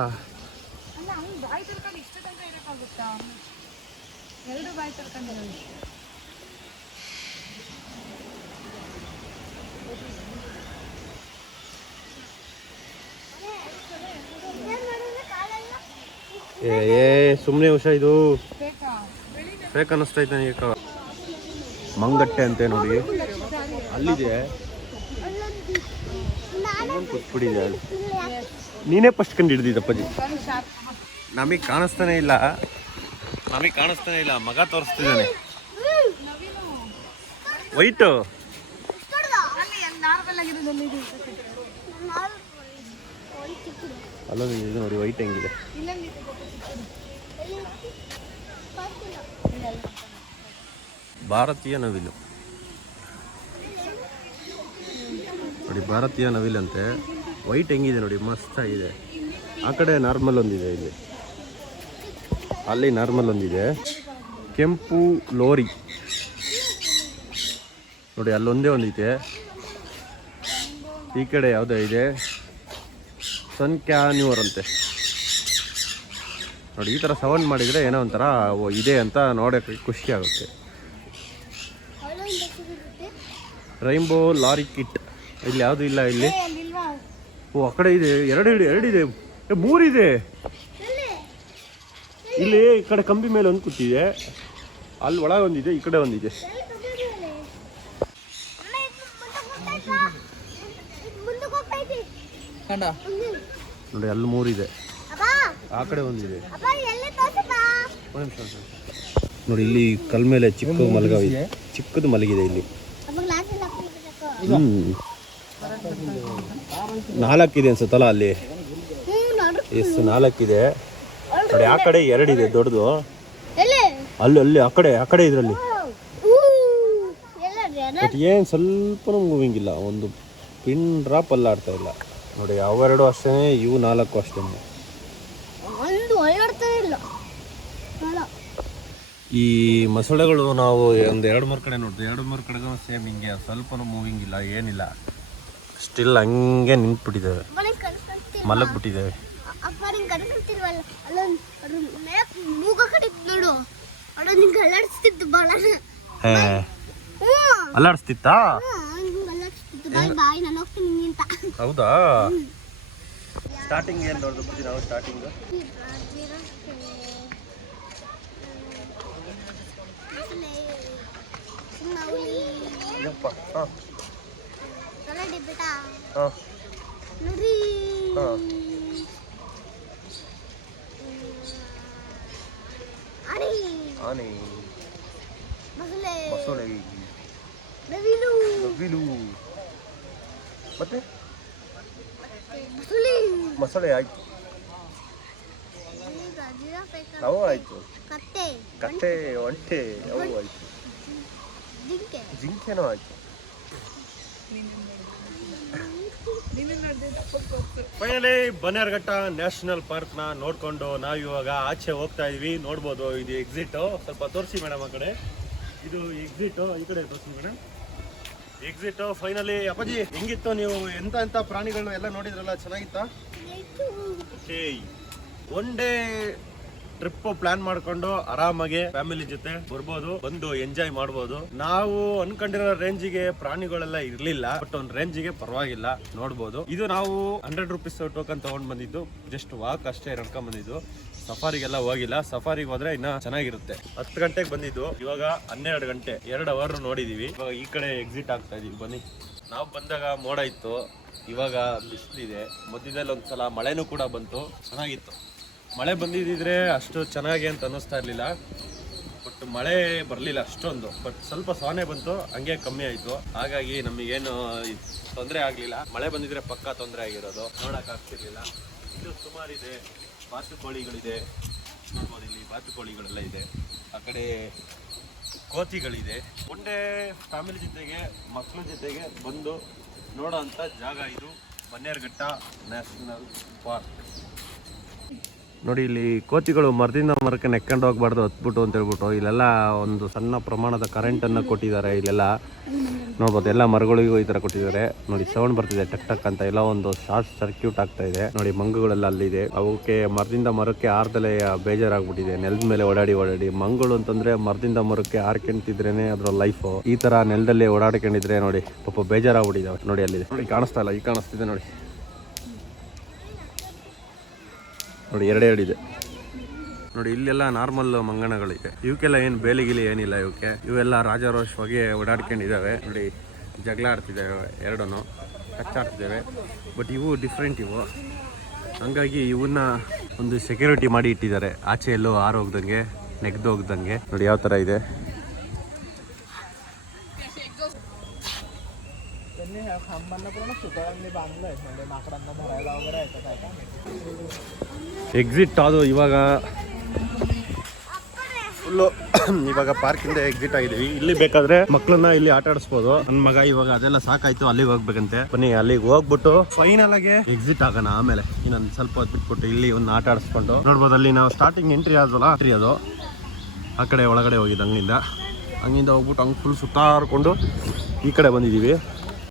ಏ ಸುಮ್ಮನೆ ಉಷಾ ಇದು. ಫೇಕ್ ಅನ್ನಿಸ್ತೈತೆ ನನಗೆ ಮಂಗಟ್ಟೆ ಅಂತೆ ನೋಡಿ. ಅಲ್ಲಿದೆ. ಕೂತ್ಬಿಟ್ಟಿದೆ. ನೀನೇ ಫಸ್ಟ್ ಕಂಡು ಹಿಡ್ದಿದ್ದಪ್ಪಾಜಿ ನಮಗೆ ಕಾಣಿಸ್ತಾನೆ ಇಲ್ಲ. ನಮಗೆ ಕಾಣಿಸ್ತಾನೆ ಇಲ್ಲ. ಮಗ ತೋರಿಸ್ತಿದ್ದಾನೆ. ವೈಟು ಅಲ್ಲ ಅಲ್ಲೊಂದು ಇದು ನೋಡಿ ವೈಟ್ ಹೆಂಗಿದೆ. ಭಾರತೀಯ ನವಿಲು. ನೋಡಿ, ಭಾರತೀಯ ನವಿಲಂತೆ ವೈಟ್ ಹೆಂಗಿದೆ ನೋಡಿ, ಮಸ್ತ್ ಆಗಿದೆ. ಆ ಕಡೆ ನಾರ್ಮಲ್ ಒಂದಿದೆ ಇಲ್ಲಿ. ಅಲ್ಲಿ ನಾರ್ಮಲ್ ಒಂದಿದೆ. ಕೆಂಪು ಲೋರಿ. ನೋಡಿ, ಅಲ್ಲೊಂದೇ ಒಂದಿದೆ. ಈ ಕಡೆ ಯಾವುದೇ ಇದೆ? ಸನ್ ಕ್ಯಾನ್ಯೂರ್ ಅಂತೆ. ನೋಡಿ, ಈ ಥರ ಸೌಂಡ್ ಮಾಡಿದರೆ ಏನೋ ಒಂಥರ ಇದೆ ಅಂತ ನೋಡೋಕ್ಕೆ ಖುಷಿ ಆಗುತ್ತೆ. ರೈನ್ಬೋ ಲಾರಿ ಕಿಟ್ ಇಲ್ಲಿ ಯಾವುದು ಇಲ್ಲ ಇಲ್ಲಿ? ಓ ಆ ಕಡೆ ಇದೆ. ಎರಡು ಇದೆ ಎರಡಿದೆ ಇದೆ. ಮೂರಿದೆ ಇಲ್ಲಿ ಈ ಕಡೆ ಕಂಬಿ ಮೇಲೆ ಒಂದು ಕೂತಿದೆ. ಅಲ್ಲಿ ಒಳಗೆ ಒಂದಿದೆ ಈ ಕಡೆ ಒಂದಿದೆ. ಮುಂದಕ್ಕೆ ಹೋಗ್ತೈತಿ ಕಂಡ? ನೋಡಿ ಅಲ್ಲಿ ಮೂರಿದೆ ಅಪ್ಪ ಆ ಕಡೆ ಒಂದಿದೆ. ನೋಡಿ ಇಲ್ಲಿ ಕಲ್ ಮೇಲೆ ಚಿಕ್ಕ ಮಲಗವಿದೆ. ಚಿಕ್ಕದು ಮಲಗಿದೆ ಇಲ್ಲಿ ಅಪ್ಪ ಗ್ಲಾಸ್ ಎಲ್ಲ ಹಾಕ್ಬಿಡ್ಬೇಕು ಹ್ಮ್ ನಾಲ್ಕಿದೆ ಅನ್ಸುತ್ತಲ್ಲ ಅಲ್ಲಿ. ಎಸ್ ನಾಲ್ಕಿದೆ. ನೋಡಿ ಆ ಕಡೆ ಎರಡಿದೆ ದೊಡ್ಡದು. ಅಲ್ಲಿ ಅಲ್ಲಿ ಆ ಕಡೆ ಆ ಕಡೆ ಇದರಲ್ಲಿ. ಬಟ್ ಏನು ಸ್ವಲ್ಪನೂ ಮೂವಿಂಗ್ ಇಲ್ಲ. ಒಂದು ಪಿನ್ ಡ್ರಾಪ್ ಅಲ್ಲಾಡ್ತಾ ಇಲ್ಲ. ನೋಡಿ ಅವೆರಡು ಅಷ್ಟೇ ಇವು ನಾಲ್ಕು ಅಷ್ಟೇ ಒಂದು ಒಳ್ಳಾಡ್ತಾ ಇಲ್ಲ ಅಲ್ಲ ಈ ಮೊಸಳೆಗಳು ನಾವು ಒಂದು ಎರಡು ಮೂರು ಕಡೆ ನೋಡಿದ್ವಿ ಎರಡು ಮೂರು ಕಡೆಗೂ ಸೇಮ್ ಹಿಂಗೆ ಸ್ವಲ್ಪನೂ ಮೂವಿಂಗ್ ಇಲ್ಲ ಏನಿಲ್ಲ. ಸ್ಟಿಲ್ ಹಂಗೆ ನಿಂತ್ಬಿಟ್ಟಿದ್ದಾವೆ ಮಲಗ್ಬಿಟ್ಟಿದ್ದಾವೆ ಅಲ್ಲಾಡಿಸ್ತಿತ್ತು ಹೌದಾ? ಸ್ಟಾರ್ಟಿಂಗ್ ಏನು ನೋಡಿದ್ವಿ ನಾವು ಸ್ಟಾರ್ಟಿಂಗ್ ಯಪ್ಪ ಹಾಂ. ಹಾಂ. ಹಾಂ. ಆನೆ ಮೊಸಳೆ. ನವಿಲು. ಮತ್ತೆ? ಮೊಸಳೆ. ಮೊಸಳೆ ಆಯ್ತು. ಅವು ಆಯ್ತು ಕತ್ತೆ. ಒಂಟೆ ಅವು ಆಯ್ತು ಜಿಂಕೆನೂ ಆಯ್ತು ಫೈನಲಿ ಬನ್ನೇರ್ಘಟ್ಟ ನ್ಯಾಷನಲ್ ಪಾರ್ಕ್ನ ನೋಡ್ಕೊಂಡು ನಾವು ಇವಾಗ ಆಚೆ ಹೋಗ್ತಾ ಇದೀವಿ. ನೋಡ್ಬೋದು ಇದು ಎಕ್ಸಿಟ್ ಸ್ವಲ್ಪ ತೋರಿಸಿ ಮೇಡಮ್ ಆ ಕಡೆ. ಇದು ಎಕ್ಸಿಟ್ ಈ ಕಡೆ ತೋರಿಸಿ ಮೇಡಮ್ ಎಕ್ಸಿಟ್ ಫೈನಲಿ ಅಪ್ಪಾಜಿ ಹೆಂಗಿತ್ತು ನೀವು? ಎಂತ ಎಂತ ಪ್ರಾಣಿಗಳನ್ನ ಎಲ್ಲ ನೋಡಿದ್ರಲ್ಲ? ಚೆನ್ನಾಗಿತ್ತಾ. Okay one day trip plan ಮಾಡ್ಕೊಂಡು ಆರಾಮಾಗಿ ಫ್ಯಾಮಿಲಿ ಜೊತೆ ಬರ್ಬೋದು, ಬಂದು ಎಂಜಾಯ್ ಮಾಡ್ಬೋದು. ನಾವು ಅನ್ಕೊಂಡಿರೋ ರೇಂಜಿಗೆ ಪ್ರಾಣಿಗಳೆಲ್ಲ ಇರ್ಲಿಲ್ಲ, ಬಟ್ ಒಂದ್ ರೇಂಜಿಗೆ ಪರವಾಗಿಲ್ಲ, ನೋಡ್ಬೋದು. ಇದು ನಾವು ಹಂಡ್ರೆಡ್ ರುಪೀಸ್ ಟೋಕನ್ ತಗೊಂಡ್ ಬಂದಿದ್ದು. ಜಸ್ಟ್ ವಾಕ್ ಅಷ್ಟೇ ನಡ್ಕೊಂಡ್ ಬಂದಿದ್ದು. ಸಫಾರಿಗೆಲ್ಲ ಹೋಗಿಲ್ಲ. ಸಫಾರಿಗೆ ಹೋದ್ರೆ ಇನ್ನ ಚೆನ್ನಾಗಿರುತ್ತೆ. ಹತ್ತು ಗಂಟೆಗೆ ಬಂದಿದ್ದು. ಇವಾಗ ಹನ್ನೆರಡು ಗಂಟೆ. ಎರಡು ಅವರ್ ನೋಡಿದೀವಿ. ಇವಾಗ ಈ ಕಡೆ ಎಕ್ಸಿಟ್ ಆಗ್ತಾ ಇದೀವಿ. ಬನ್ನಿ. ನಾವು ಬಂದಾಗ ಮೋಡ ಇತ್ತು. ಇವಾಗ ಬಿಸಿಲಿದೆ. ಮಧ್ಯದಲ್ಲಿ ಒಂದ್ಸಲ ಮಳೆನೂ ಕೂಡ ಬಂತು. ಚೆನ್ನಾಗಿತ್ತು. ಮಳೆ ಬಂದಿದ್ದಿದ್ರೆ ಅಷ್ಟು ಚೆನ್ನಾಗಿ ಅಂತ ಅನ್ನಿಸ್ತಾ ಇರಲಿಲ್ಲ. ಬಟ್ ಮಳೆ ಬರಲಿಲ್ಲ ಅಷ್ಟೊಂದು. ಬಟ್ ಸ್ವಲ್ಪ ಸೊನೆ ಬಂತು, ಹಂಗೆ ಕಮ್ಮಿ ಆಯಿತು. ಹಾಗಾಗಿ ನಮಗೇನು ತೊಂದರೆ ಆಗಲಿಲ್ಲ. ಮಳೆ ಬಂದಿದ್ರೆ ಪಕ್ಕ ತೊಂದರೆ ಆಗಿರೋದು. ನೋಡೋಕ್ಕಾಗ್ತಿರ್ಲಿಲ್ಲ ಇದು ಸುಮಾರಿದೆ. ಬಾತುಕೋಳಿಗಳಿದೆ. ನೋಡ್ಬೋದು ಇಲ್ಲಿ ಬಾತುಕೋಳಿಗಳೆಲ್ಲ ಇದೆ. ಆ ಕಡೆ ಕೋತಿಗಳಿದೆ. ಒಂದೇ ಫ್ಯಾಮಿಲಿ ಜೊತೆಗೆ ಮಕ್ಕಳ ಜೊತೆಗೆ ಬಂದು ನೋಡೋ ಜಾಗ ಇದು. Bannerghatta national park. ನೋಡಿ, ಇಲ್ಲಿ ಕೋತಿಗಳು ಮರದಿಂದ ಮರಕ್ಕೆ ನೆಕ್ಕೊಂಡು ಹೋಗ್ಬಾರ್ದು, ಹತ್ಬಿಟ್ಟು ಅಂತ ಹೇಳ್ಬಿಟ್ಟು, ಇಲ್ಲೆಲ್ಲ ಒಂದು ಸಣ್ಣ ಪ್ರಮಾಣದ ಕರೆಂಟನ್ನು ಕೊಟ್ಟಿದ್ದಾರೆ ಇಲ್ಲೆಲ್ಲ. ನೋಡ್ಬೋದು, ಎಲ್ಲ ಮರಗಳಿಗೂ ಈ ಥರ ಕೊಟ್ಟಿದ್ದಾರೆ. ನೋಡಿ ಸೌಂಡ್ ಬರ್ತಿದೆ, ಟಕ್ ಟಕ್ ಅಂತ ಎಲ್ಲ ಒಂದು ಶಾರ್ಟ್ ಸರ್ಕ್ಯೂಟ್ ಆಗ್ತಾ ಇದೆ. ನೋಡಿ, ಮಂಗುಗಳೆಲ್ಲ ಅಲ್ಲಿದೆ. ಅವಕ್ಕೆ ಮರದಿಂದ ಮರಕ್ಕೆ ಆರ್ದಲೆ ಬೇಜಾರಾಗ್ಬಿಟ್ಟಿದೆ. ನೆಲದ ಮೇಲೆ ಓಡಾಡಿ ಓಡಾಡಿ. ಮಂಗಳು ಅಂತಂದ್ರೆ ಮರದಿಂದ ಮರಕ್ಕೆ ಆರ್ಕೊಂತಿದ್ರೇನೆ ಅದ್ರ ಲೈಫ್ ಈ ತರ ನೆಲದಲ್ಲಿ ಓಡಾಡ್ಕೊಂಡಿದ್ರೆ ನೋಡಿ, ಪಾಪ ಬೇಜಾರಾಗ್ಬಿಟ್ಟಿದ್ದಾವೆ. ನೋಡಿ, ಅಲ್ಲಿದೆ. ನೋಡಿ, ಕಾಣಿಸ್ತಾ ಇಲ್ಲ, ಈ ಕಾಣಿಸ್ತಿದೆ ನೋಡಿ. ನೋಡಿ, ಎರಡೆ ಎರಡು ಇದೆ. ನೋಡಿ, ಇಲ್ಲೆಲ್ಲ ನಾರ್ಮಲ್ ಮಂಗನಗಳಿದೆ. ಇವಕ್ಕೆಲ್ಲ ಏನು ಬೇಲಿಗಿಲಿ ಏನಿಲ್ಲ ಇವಕ್ಕೆ ಇವೆಲ್ಲ ರಾಜಾರೋಷವಾಗಿ ಓಡಾಡ್ಕೊಂಡಿದ್ದಾವೆ ನೋಡಿ, ಜಗಳ ಆಡ್ತಿದ್ದಾವೆ ಎರಡೂ ಕಚ್ಚಾಡ್ತಿದ್ದಾವೆ ಬಟ್ ಇವು ಡಿಫ್ರೆಂಟ್ ಇವು. ಹಂಗಾಗಿ ಇವನ್ನ ಒಂದು ಸೆಕ್ಯೂರಿಟಿ ಮಾಡಿ ಇಟ್ಟಿದ್ದಾರೆ. ಆಚೆ ಎಲ್ಲೋ ಆರೋಗ್ದಂಗೆ ಹೋಗ್ದಂಗೆ ನೋಡಿ, ಯಾವ ಥರ ಇದೆ. ಎಕ್ಸಿಟ್ ಅದು ಇವಾಗ ಫುಲ್ಲು ಇವಾಗ ಪಾರ್ಕಿಂದ ಎಕ್ಸಿಟ್ ಆಗಿದ್ದೀವಿ ಇಲ್ಲಿ ಬೇಕಾದ್ರೆ ಮಕ್ಕಳನ್ನ ಇಲ್ಲಿ ಆಟ ಆಡಿಸ್ಬೋದು. ನನ್ನ ಮಗ ಇವಾಗ ಅದೆಲ್ಲ ಸಾಕಾಯ್ತು ಅಲ್ಲಿಗೆ ಹೋಗ್ಬೇಕಂತೆ. ಬನ್ನಿ ಅಲ್ಲಿಗೆ ಹೋಗ್ಬಿಟ್ಟು ಫೈನಲ್ ಆಗಿ ಎಕ್ಸಿಟ್ ಆಗೋಣ ಆಮೇಲೆ. ಇನ್ನೊಂದು ಸ್ವಲ್ಪ ಹೊತ್ತು ಬಿಟ್ಬಿಟ್ಟು ಇಲ್ಲಿ ಒಂದು ಆಟ ಆಡಿಸ್ಕೊಂಡು. ನೋಡ್ಬೋದು ಅಲ್ಲಿ ನಾವು ಸ್ಟಾರ್ಟಿಂಗ್ ಎಂಟ್ರಿ ಆದ್ವಲ್ಲ ಎಂಟ್ರಿ ಅದು. ಆ ಕಡೆ ಒಳಗಡೆ ಹೋಗಿದ್ದು ಹಂಗಿಂದ ಹಂಗಿಂದ ಹೋಗ್ಬಿಟ್ಟು ಹಂಗೆ ಫುಲ್ ಸುತ್ತಾಡ್ಕೊಂಡು ಈ ಕಡೆ ಬಂದಿದ್ದೀವಿ